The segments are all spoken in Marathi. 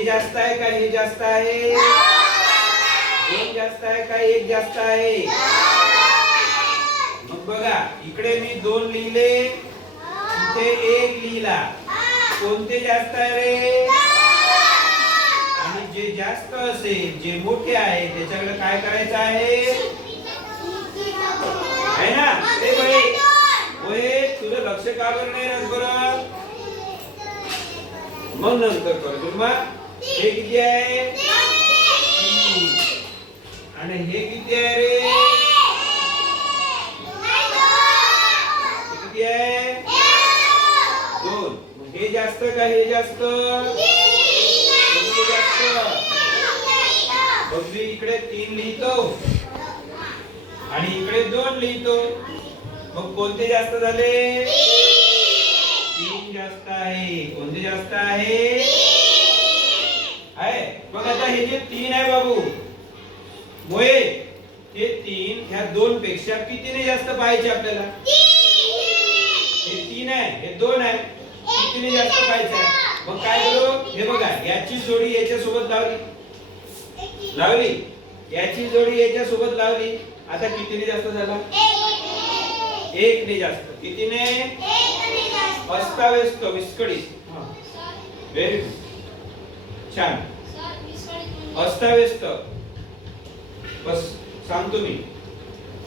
हे जास्त आहे का हे जास्त आहे? दोन जास्त आहे का एक जास्त आहे? मग बघा इकडे मी दोन लिहिले इथे एक लिहिला. कोणते जास्त आहे रे? आणि जे जास्त असेल जे मोठे आहे त्याच्याकडे काय करायचं आहे? ना? ते बाई तुझं लक्ष का बरं नाही बरं? मग नंतर कर मग हे किती आहे? आणि हे किती आहे रे? किती आहे? दोन. हे जास्त का हे जास्त? कोणते इकडे तीन लिहितो. आणि इकडे दोन लिहितो. मग कोणते जास्त झाले? तीन जास्त आहे. कोणते जास्त आहे आहे? हे जे तीन आहे बाबू. मोये हे तीन ह्या दोन पेक्षा कितीने जास्त पाहिजे आपल्याला? हे तीन आहे हे दोन आहे कितीने जास्त पाहिजे मग काय करू? हे बघा याची जोडी याच्या सोबत लावली. लावली. याची जोडी याच्या सोबत लावली. आता कितीने जास्त झाला? एक ने जास्त. कितीने? अस्ताव्यस्त विस्कळीत. व्हेरी गुड छान. अस्ताव्यस्त. बस सांगतो मी.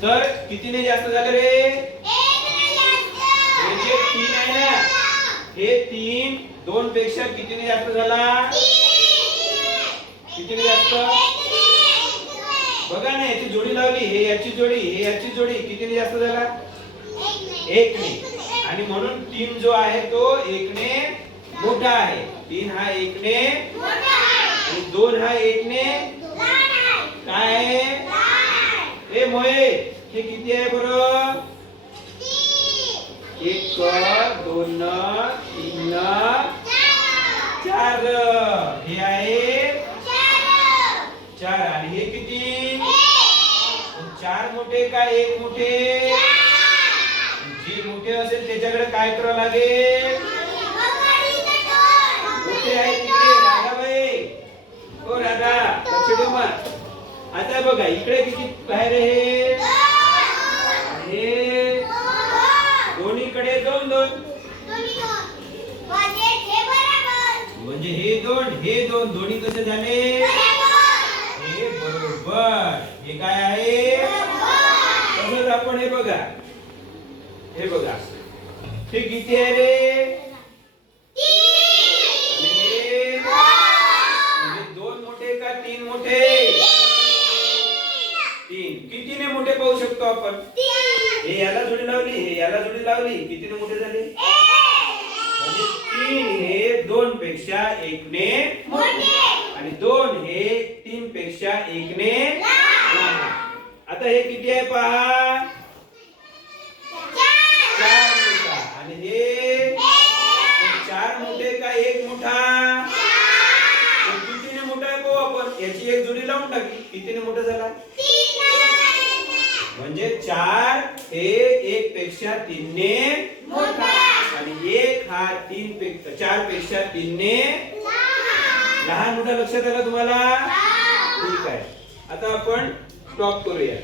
तर कितीने जास्त झालं रे? हे जे तीन आहे ना? हे तीन दोन पेक्षा कितीने जास्त झाला? कितीने जास्त? बघा ना याची जोडी लावली. हे याची जोडी हे याची जोडी. कितीने जास्त झाला? एकने. आणि म्हणून तीन जो आहे तो एकने मोठा आहे. तीन हा एकने आणि दोन हा एकने काय आहे? ए मोये हे किती आहे बरं? एक दोन तीन चार. हे आहे? चार. आणि हे किती? चार मोठे का एक मोठे? जे मोठे असेल त्याच्याकडे काय करावं लागेल मोठे आहे तिकडे राधाबाई हो राधा लक्ष ठेव मग आता बघा इकडे किती बाहेर हे? हे दोन्हीकडे दोन दोन. म्हणजे हे दोन हे दोन दोन्ही कसे झाले? हे बरोबर. हे काय आहे? तसंच आपण हे बघा. हे बघा. हे किती आहे रे आणि हे म्हणजे दोन मोठे का तीन मोठे तीन कितीने मोठे पाहू शकतो आपण. हे याला जोडी लावली हे याला जोडी लावली. कितीने मोठे झाले? म्हणजे तीन हे दोन पेक्षा एकने आणि दोन हे तीन पेक्षा एकने. आता हे किती आहे पहा? चार मोठा. आणि हे चार मोठे का एक मोठा? कितीने मोठा आहे पाहू आपण? याची एक जोडी लावून टाकली. कितीने मोठा झाला? म्हणजे चार हे एक पेक्षा तीनने आणि एक हा तीन पेक्षा चारपेक्षा तीनने लहान. मोठा लक्षात आला तुम्हाला? ठीक आहे. आता आपण स्टॉप करूया.